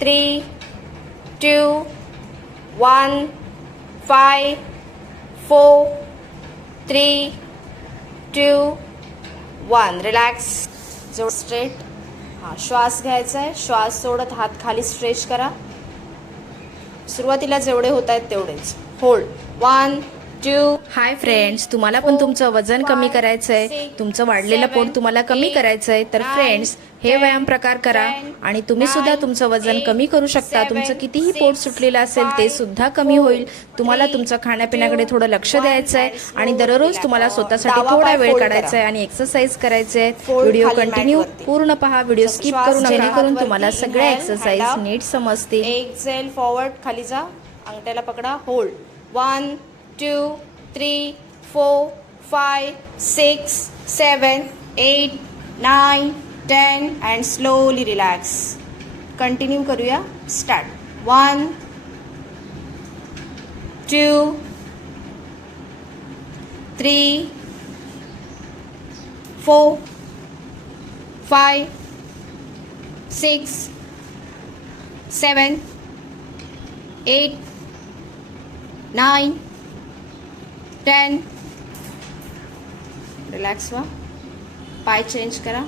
Three two, one five four three two, one relax जोड straight हां श्वास घ्यायचा आहे. श्वास सोडत हात खाली स्ट्रेच करा. सुरुवातीला जेवढे होत आहेत तेवढेच. होल्ड वन हाय फ्रेंड्स तुम्हाला पण तुमचं वजन कमी करायचं आहे तुमचं वाढलेलं पोट तुम्हाला कमी करायचं आहे तर फ्रेंड्स हे व्यायाम प्रकार करा आणि तुम्ही सुद्धा तुमचं वजन कमी करू शकता. तुमचं कितीही पोट सुटलेलं असेल ते सुद्धा कमी होईल. तुम्हाला तुमचं खाण्यापिण्याकडे थोडं लक्ष द्यायचं आहे आणि दररोज तुम्हाला स्वतःसाठी थोडा वेळ काढायचा आहे आणि एक्सरसाइज करायचे आहेत व्हिडिओ कंटिन्यू पूर्ण पहा. व्हिडिओ स्किप करू नका जेणेकरून तुम्हाला सगळ्या एक्सरसाइज नीट समजतील. एक झेल फॉरवर्ड खाली जा. अंगठ्याला पकडा. Hold one two three four five six seven eight nine ten and slowly relax continue करूया start one two three four five six seven eight nine ten relax व्हा पाय चेंज करा.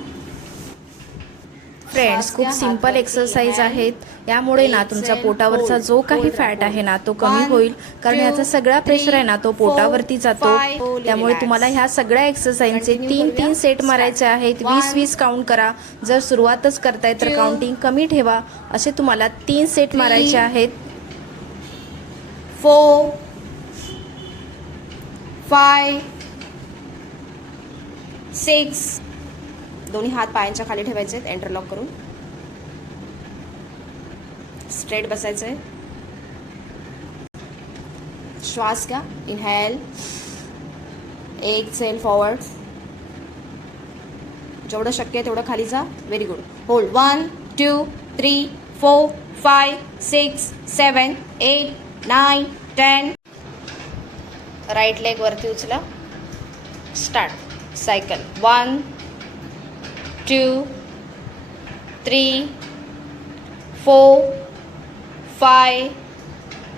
फ्रेंड्स खूप सिंपल एक्सरसाइज आहेत. यामुळे ना तुमच्या पोटावरचा जो काही फॅट आहे ना तो कमी होईल. कारण याचा सगळा प्रेशर आहे ना तो पोटावरती जातो. त्यामुळे तुम्हाला ह्या सगळ्या एक्सरसाइजचे तीन तीन सेट मारायचे आहेत. वीस वीस काउंट करा. जर सुरुवातच करताय तर काउंटिंग कमी ठेवा. असे तुम्हाला तीन सेट मारायचे आहेत. फोर फाय सिक्स दोन्ही हात पायांच्या खाली ठेवायचे आहेत एंटरलॉक करून. स्ट्रेट बसायचं आहे श्वास घ्या. इनहेल एक सेल फॉरवर्ड जेवढं शक्य आहे तेवढं खाली जा. Very good hold one two three four five six seven eight nine ten right leg वरती उचला. Start. Cycle. One two three four five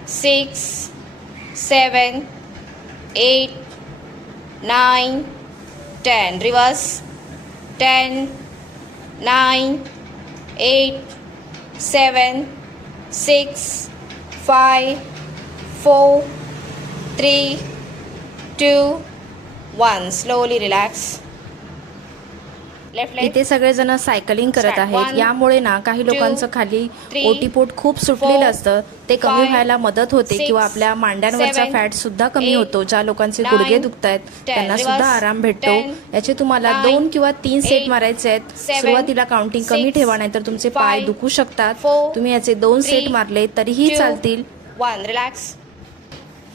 six seven eight nine ten. Reverse ten nine eight seven six five four three इथे सगळेजण cycling करत. आहेत. यामुळे ना काही लोकांचं खाली ओटीपोट खूप सुटलेलं असतं. ते कमी व्हायला मदत होते किंवा आपल्या मांड्यांवरचा फॅट सुद्धा कमी होतो. ज्या लोकांचे गुडघे दुखतायत त्यांना reverse, सुद्धा आराम भेटतो. याचे तुम्हाला दोन किंवा तीन सेट मारायचे आहेत. सुरुवातीला काउंटिंग कमी ठेवा नाहीतर तुमचे पाय दुखू शकतात. तुम्ही याचे दोन सेट मारले तरीही चालतील. वन रिलॅक्स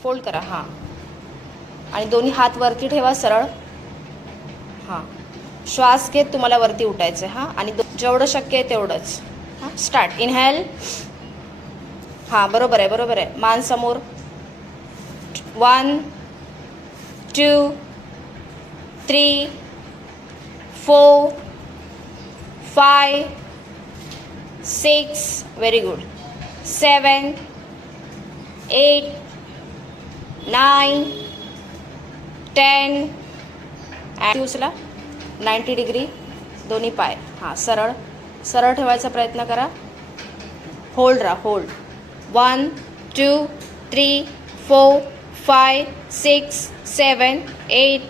फोल्ड करा हां. आणि दोन्ही हात वरती ठेवा सरळ. हां. श्वास घेत तुम्हाला वरती उठायचं आहे हां. आणि जेवढं शक्य आहे तेवढंच. हां स्टार्ट इनहेल हां बरोबर आहे बरोबर आहे. मान समोर. One two three four five six very good seven eight nine ten at उचला नाईंटी डिग्री दोन्ही पाय. हां सरळ. सरळ ठेवायचा प्रयत्न करा. होल्ड राहा hold one two three four five six seven eight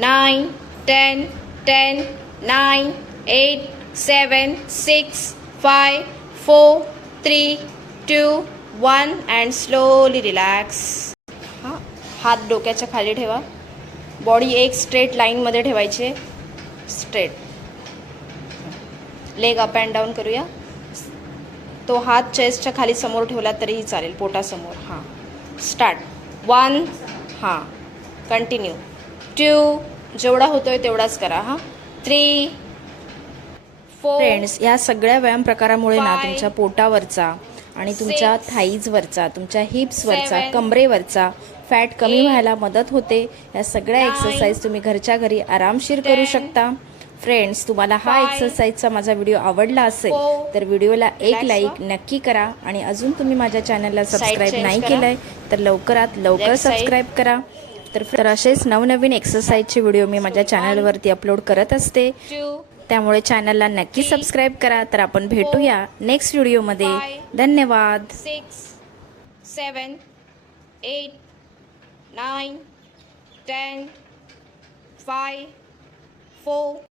nine ten ten nine eight seven six five four three two one and slowly relax हां हात डोक्याच्या खाली ठेवा. बॉडी एक स्ट्रेट लाईनमध्ये ठेवायची. Straight. Leg up and down करूया. तो हात चेस्टच्या खाली समोर ठेवला तरीही चालेल पोटासमोर. हां. स्टार्ट. वन. हां. कंटिन्यू. टू. जेवढा होतोय तेवढाच करा हां. थ्री. फोर. फ्रेंड्स या सगळ्या व्यायाम प्रकारामुळे ना तुमच्या पोटावरचा आणि तुमच्या थाईजवरचा तुमच्या हिप्सवरचा कमरेवरचा फॅट कमी व्हायला मदत होते. या सगळ्या एक्सरसाइज तुम्ही घरच्या घरी आरामशीर करू शकता. फ्रेंड्स तुम्हाला हा एक्सरसाइजचा माझा व्हिडिओ आवडला असेल तर व्हिडिओला एक लाईक. नक्की करा. आणि अजून तुम्ही माझ्या चॅनलला सबस्क्राईब नाही करा. केलंय तर लवकरात लवकर. सबस्क्राईब करा. तर असेच नवनवीन एक्सरसाइजचे व्हिडिओ मी माझ्या चॅनलवरती अपलोड करत असते. त्यामुळे चॅनलला नक्की सबस्क्राईब करा तर आपण भेटूया नेक्स्ट व्हिडिओमध्ये धन्यवाद. six, seven, eight, nine, ten, five, four.